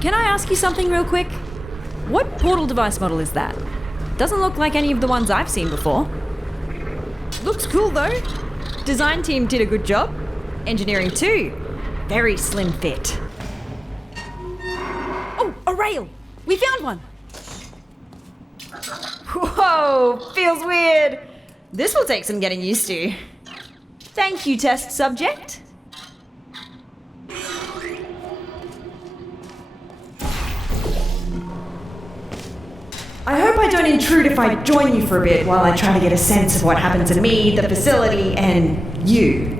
can I ask you something real quick? What portal device model is that? Doesn't look like any of the ones I've seen before. Looks cool though. Design team did a good job. Engineering too. Very slim fit. Oh, a rail! We found one! Whoa, feels weird. This will take some getting used to. Thank you, test subject. I hope I don't intrude if I join you for a bit while I try to get a sense of what happened to me, the facility, and you.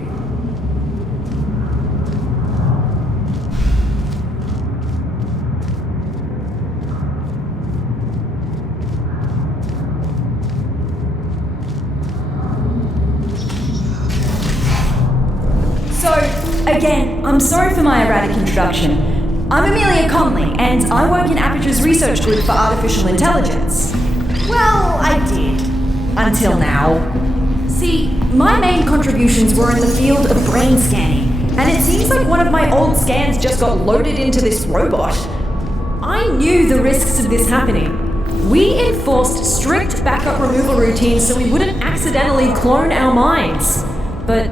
So, again, I'm sorry for my erratic introduction. I'm Amelia Conley, and I work in Aperture's research group for artificial intelligence. Well, I did. Until now. See, my main contributions were in the field of brain scanning, and it seems like one of my old scans just got loaded into this robot. I knew the risks of this happening. We enforced strict backup removal routines so we wouldn't accidentally clone our minds. But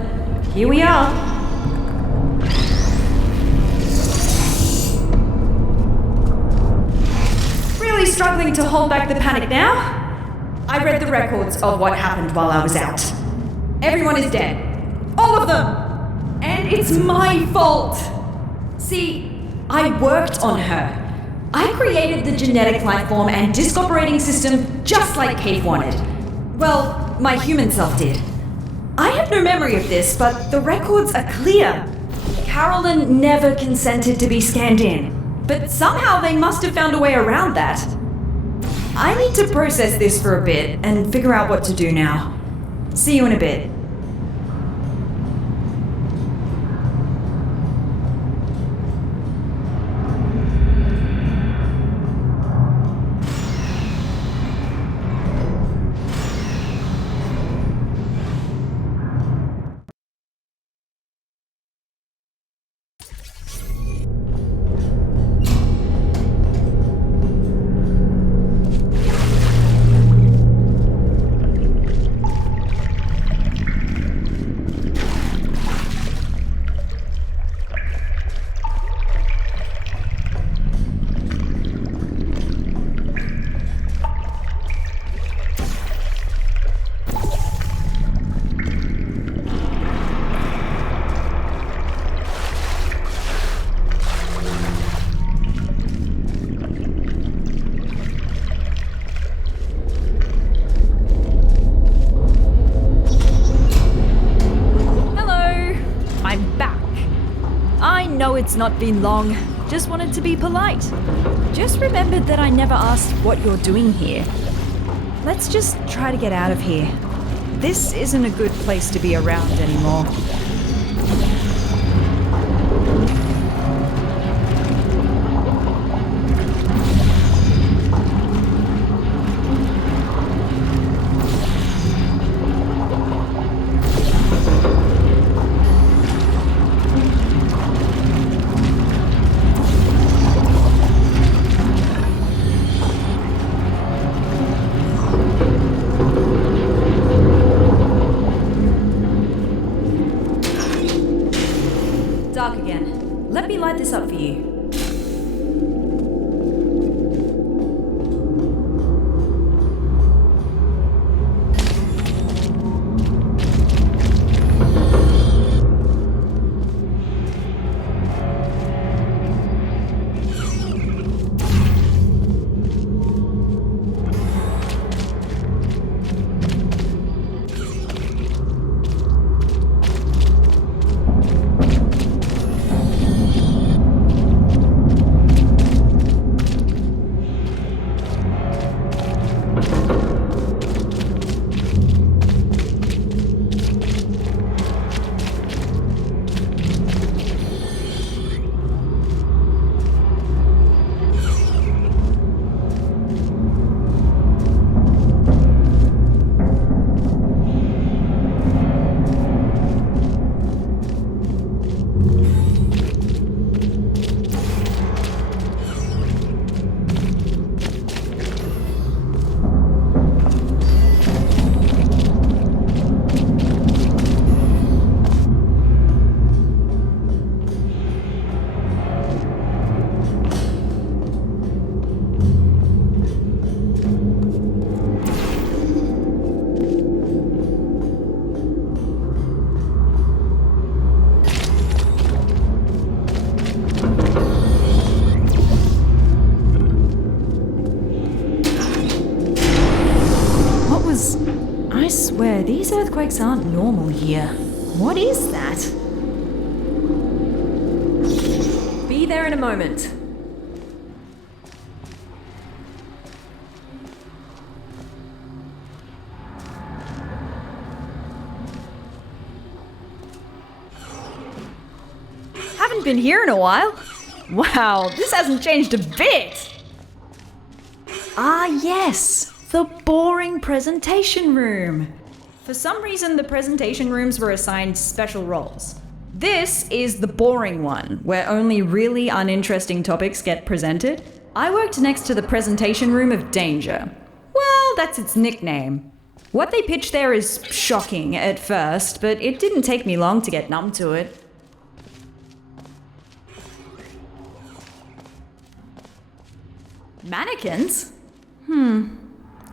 here we are. Struggling to hold back the panic now? I read the records of what happened while I was out. Everyone is dead. All of them! And it's my fault! See, I worked on her. I created the genetic life form and disk operating system just like Kate wanted. Well, my human self did. I have no memory of this, but the records are clear. Carolyn never consented to be scanned in, but somehow they must have found a way around that. I need to process this for a bit and figure out what to do now. See you in a bit. It's not been long. Just wanted to be polite. Just remembered that I never asked what you're doing here. Let's just try to get out of here. This isn't a good place to be around anymore. Dark again. Let me light this up for you. These earthquakes aren't normal here. What is that? Be there in a moment. Haven't been here in a while. Wow, this hasn't changed a bit. Ah, yes, the boring presentation room. For some reason, the presentation rooms were assigned special roles. This is the boring one, where only really uninteresting topics get presented. I worked next to the presentation room of danger. Well, that's its nickname. What they pitch there is shocking at first, but it didn't take me long to get numb to it. Mannequins?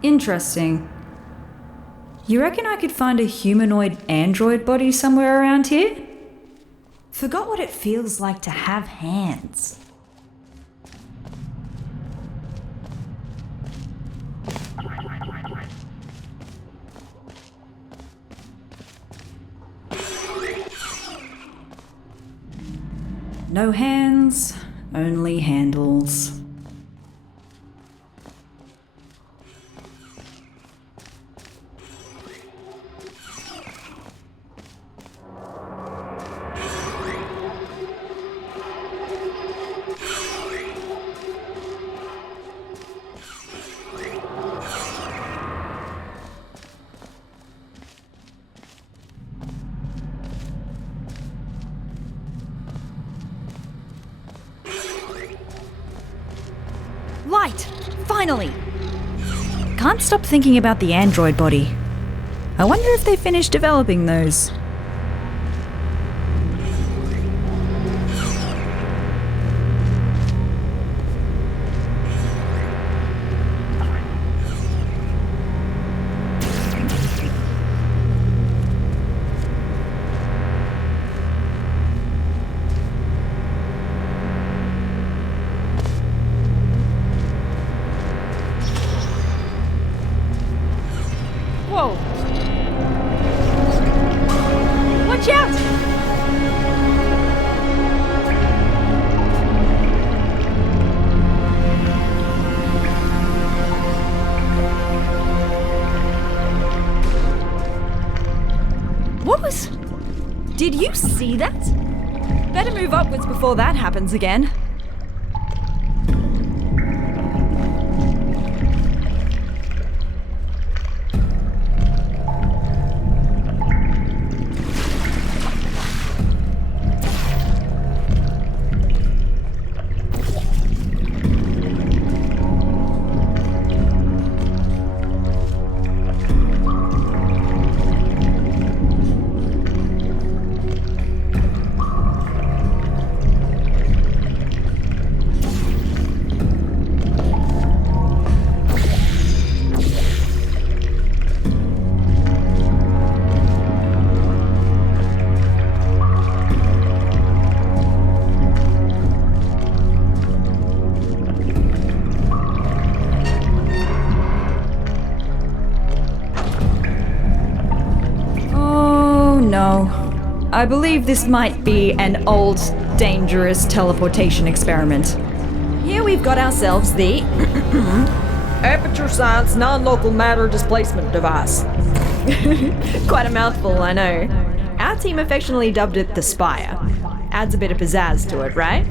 Interesting. You reckon I could find a humanoid android body somewhere around here? Forgot what it feels like to have hands. No hands, only handles. Light! Finally! Can't stop thinking about the android body. I wonder if they finished developing those. Whoa! Watch out! What was... Did you see that? Better move upwards before that happens again. I believe this might be an old, dangerous teleportation experiment. Here we've got ourselves the Aperture Science Non-Local Matter Displacement Device. Quite a mouthful, I know. Our team affectionately dubbed it the Spire. Adds a bit of pizzazz to it, right?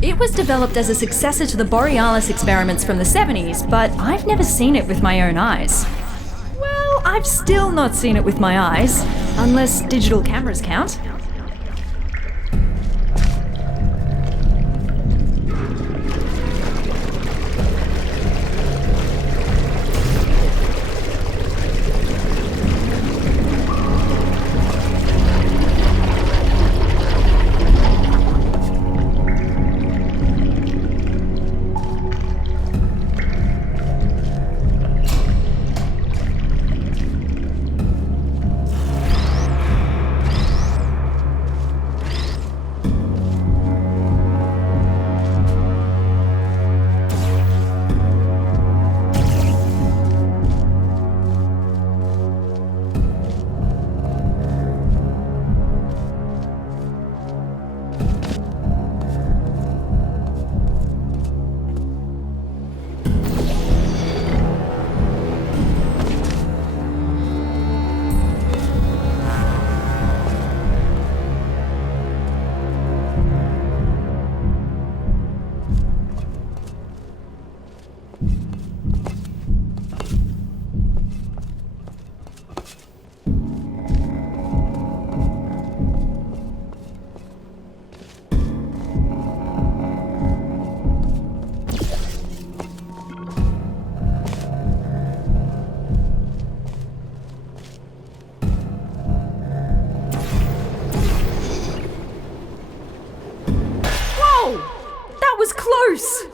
It was developed as a successor to the Borealis experiments from the 70s, but I've never seen it with my own eyes. Well, I've still not seen it with my eyes, unless digital cameras count. was close!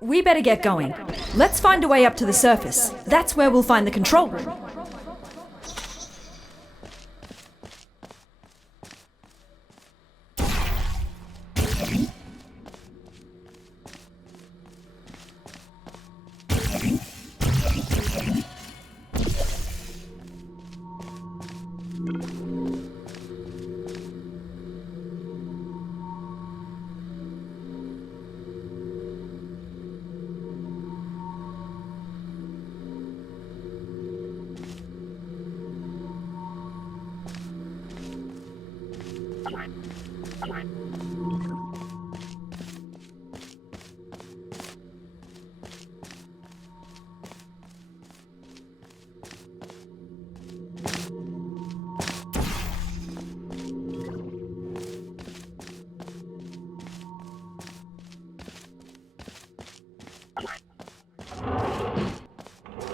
We better get going. Let's find a way up to the surface. That's where we'll find the control room.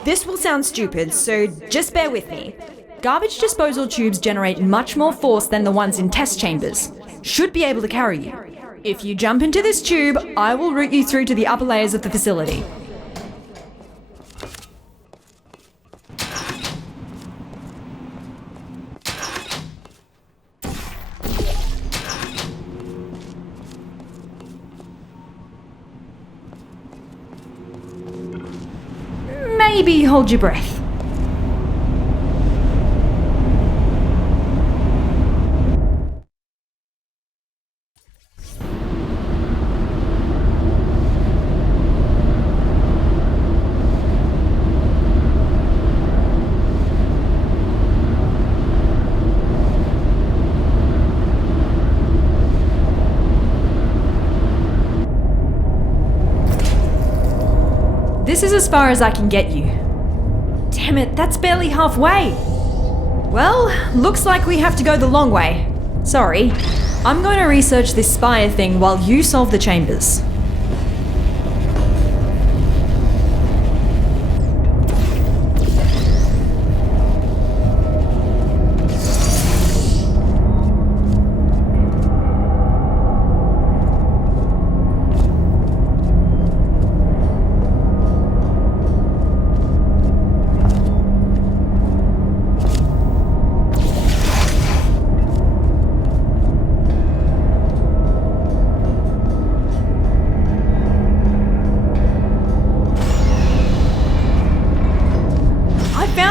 This will sound stupid, so just bear with me. Garbage disposal tubes generate much more force than the ones in test chambers. Should be able to carry you. If you jump into this tube, I will route you through to the upper layers of the facility. Maybe hold your breath. This is as far as I can get you. Damn it, that's barely halfway. Well, looks like we have to go the long way. Sorry. I'm going to research this spire thing while you solve the chambers.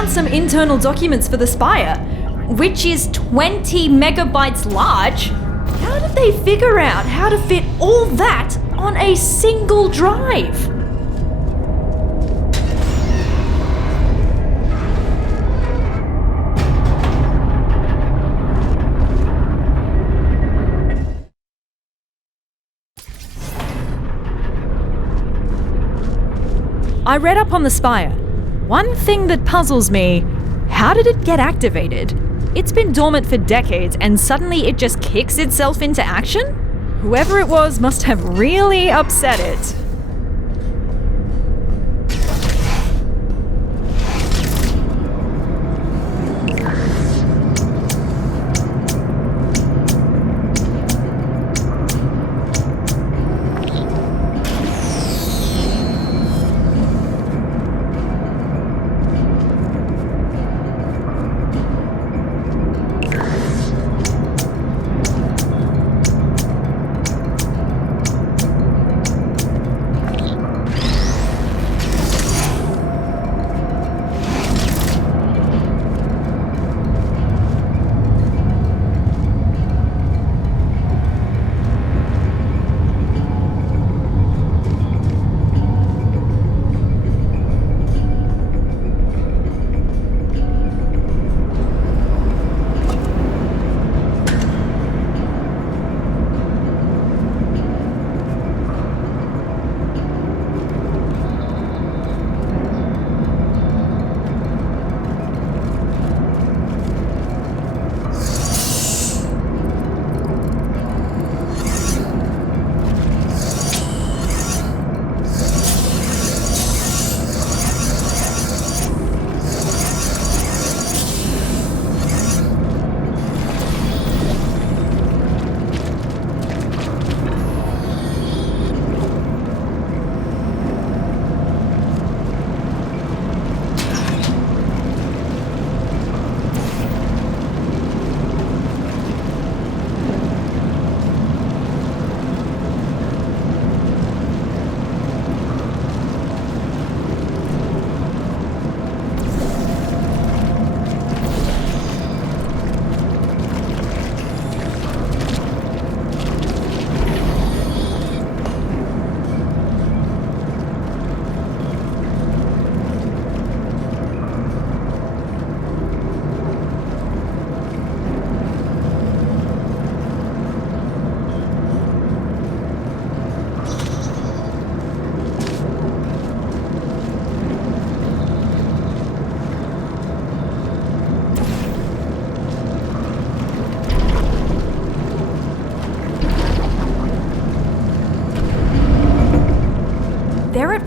Some internal documents for the spire, which is 20 megabytes large. How did they figure out how to fit all that on a single drive? I read up on the spire. One thing that puzzles me, how did it get activated? It's been dormant for decades and suddenly it just kicks itself into action? Whoever it was must have really upset it.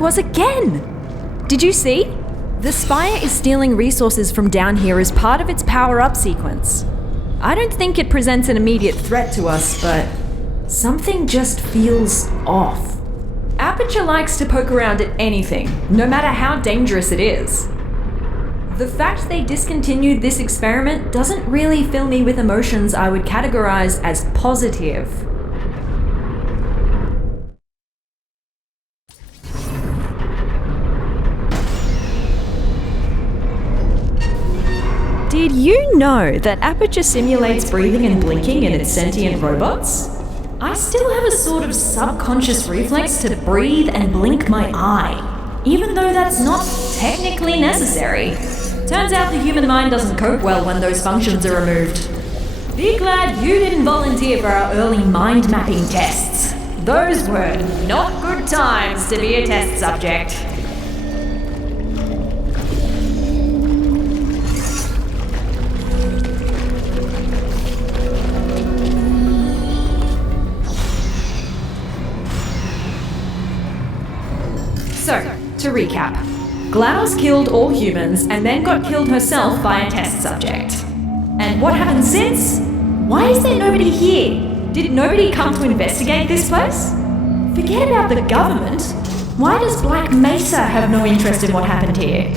was again! Did you see? The Spire is stealing resources from down here as part of its power-up sequence. I don't think it presents an immediate threat to us, but something just feels off. Aperture likes to poke around at anything, no matter how dangerous it is. The fact they discontinued this experiment doesn't really fill me with emotions I would categorize as positive. Did you know that Aperture simulates breathing and blinking in its sentient robots? I still have a sort of subconscious reflex to breathe and blink my eye, even though that's not technically necessary. Turns out the human mind doesn't cope well when those functions are removed. Be glad you didn't volunteer for our early mind mapping tests. Those were not good times to be a test subject. So, to recap, GLaDOS killed all humans and then got killed herself by a test subject. And what happened since? Why is there nobody here? Did nobody come to investigate this place? Forget about the government. Why does Black Mesa have no interest in what happened here?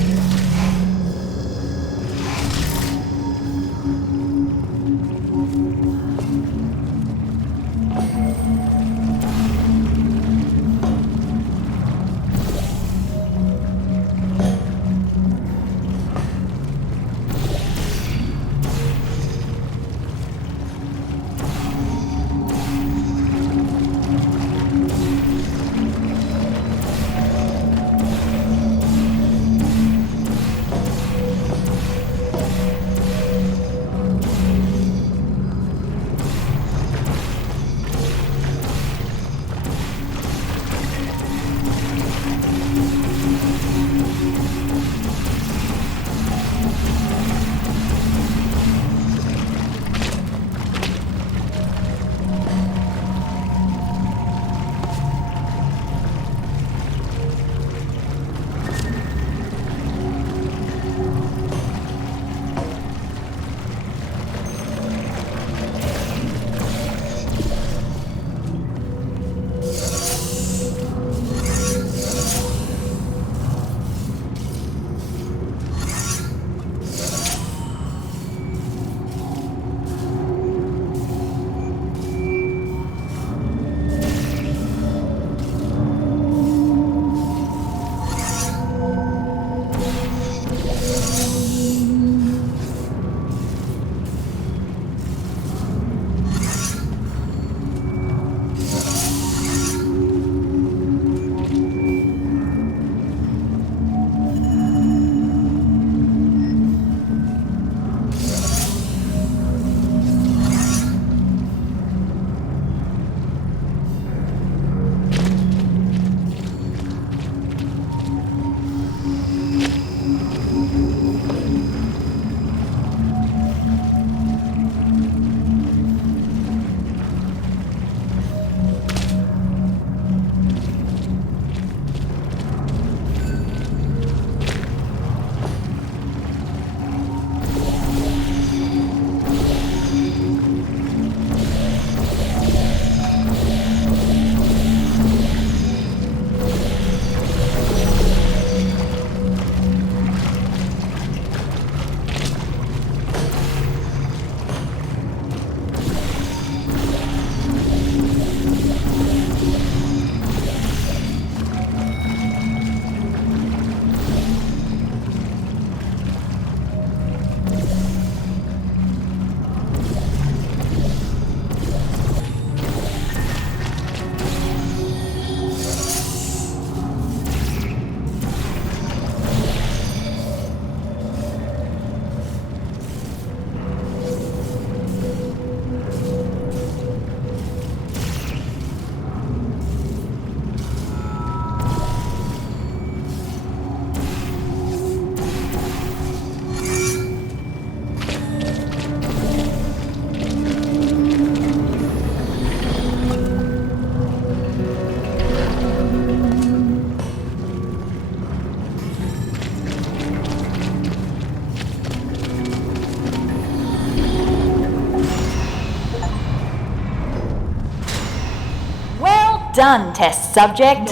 done, test subject.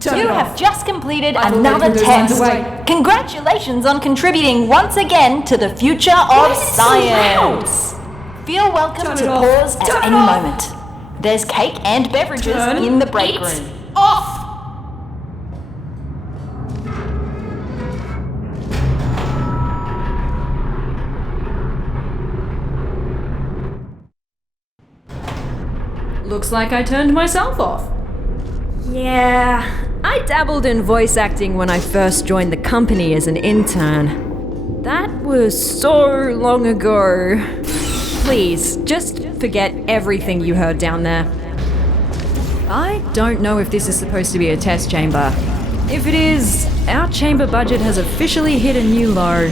Turn You it have off. just completed I thought another leaving those lines test. away. Congratulations on contributing once again to the future of is it so loud? science. Feel welcome Turn to it off. pause at Turn it any off. moment. There's cake and beverages Turn in the break it room. off! Looks like I turned myself off. Yeah, I dabbled in voice acting when I first joined the company as an intern. That was so long ago. Please, just forget everything you heard down there. I don't know if this is supposed to be a test chamber. If it is, our chamber budget has officially hit a new low.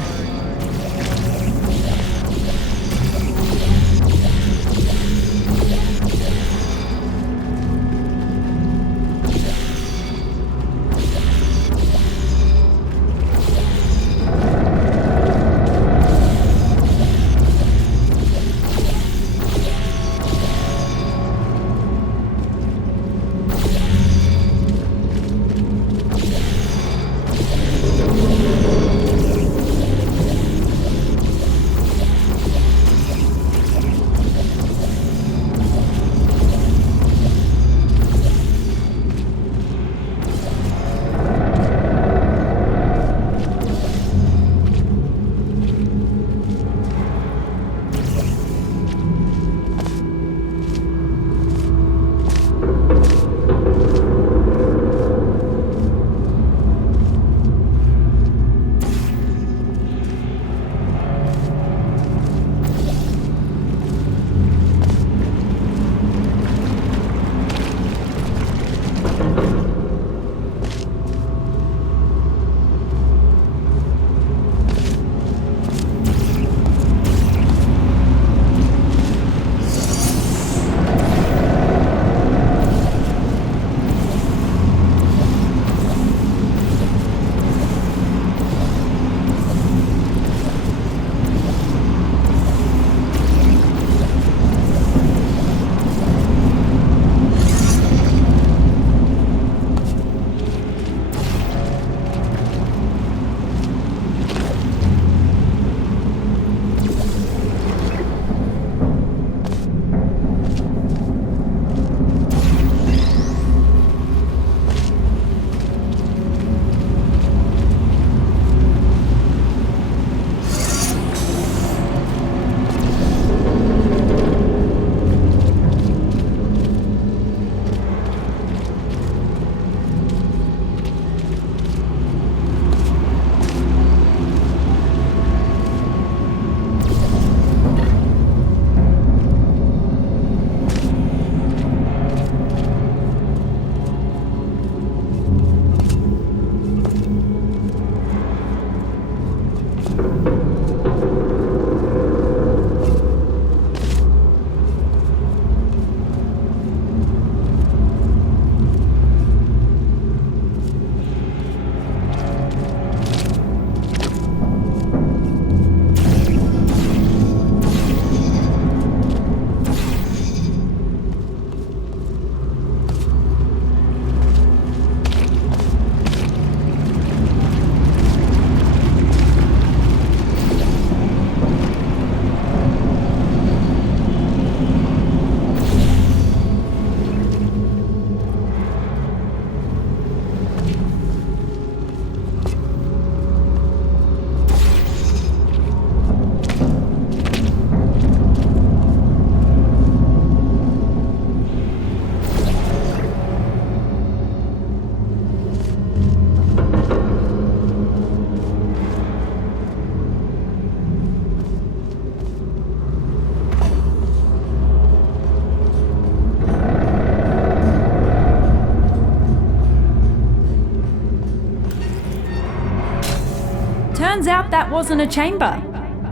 Turns out that wasn't a chamber.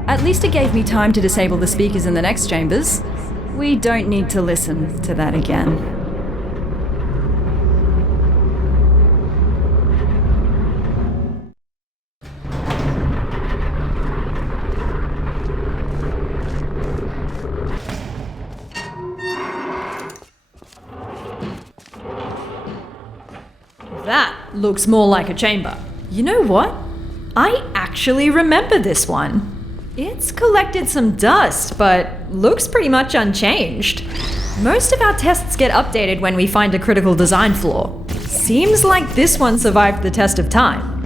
At least it gave me time to disable the speakers in the next chambers. We don't need to listen to that again. that looks more like a chamber. You know what? I actually remember this one. It's collected some dust, but looks pretty much unchanged. Most of our tests get updated when we find a critical design flaw. Seems like this one survived the test of time.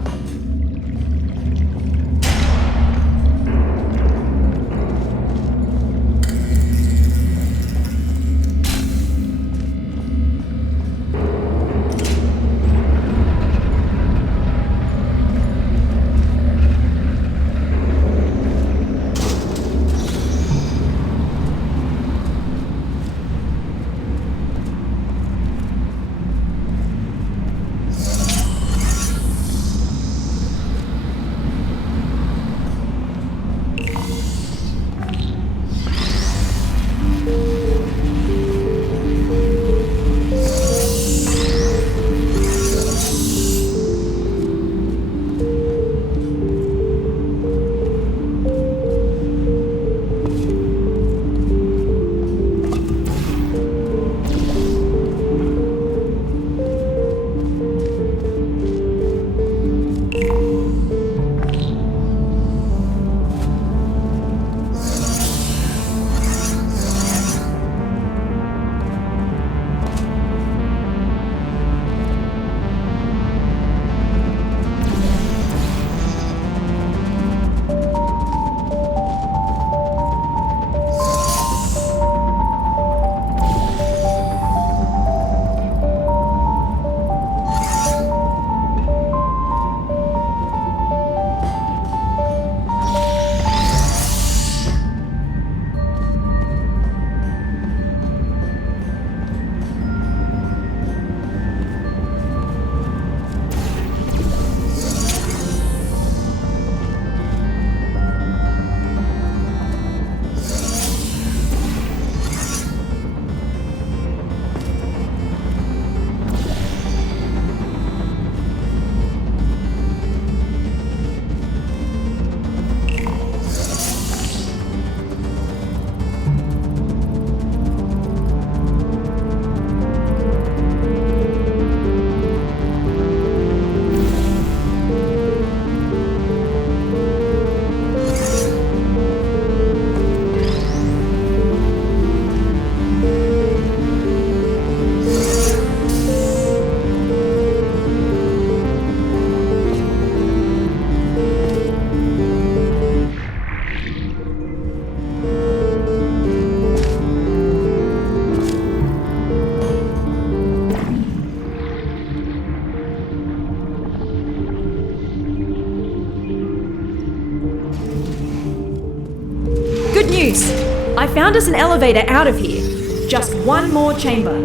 I found us an elevator out of here. Just one more chamber.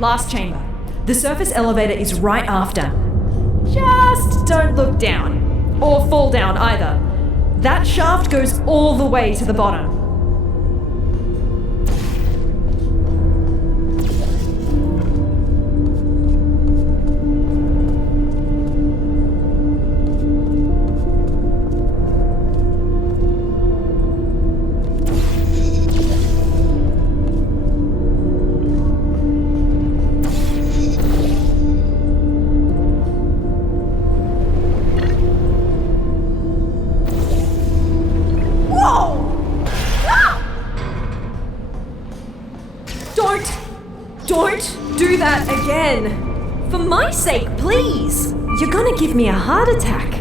Last chamber. The surface elevator is right after. Just don't look down. Or fall down either. That shaft goes all the way to the bottom. Don't do that again. For my sake, please. You're gonna give me a heart attack.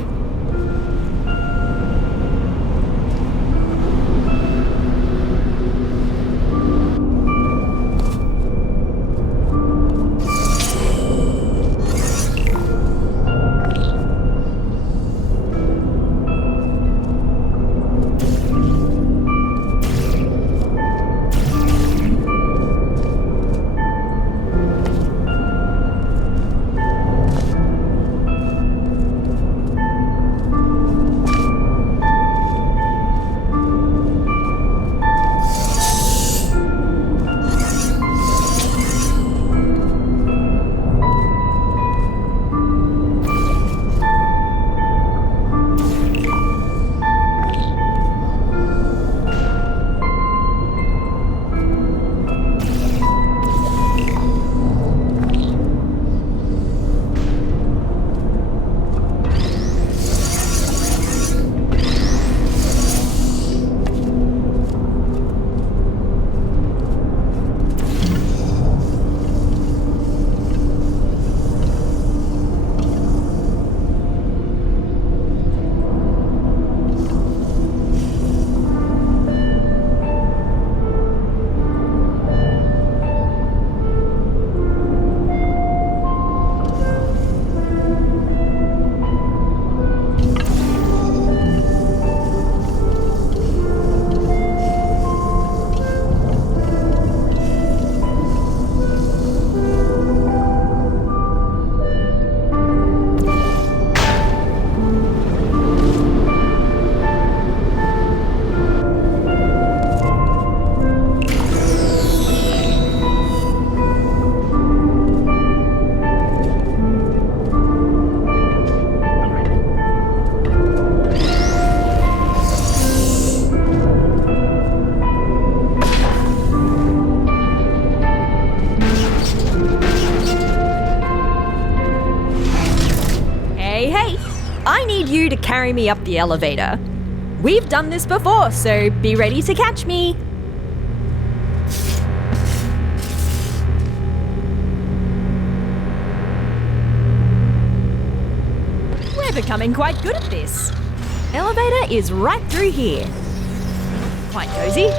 you to carry me up the elevator. We've done this before, so be ready to catch me. We're becoming quite good at this. Elevator is right through here. Quite cozy.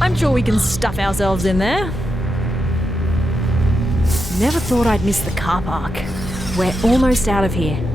I'm sure we can stuff ourselves in there. Never thought I'd miss the car park. We're almost out of here.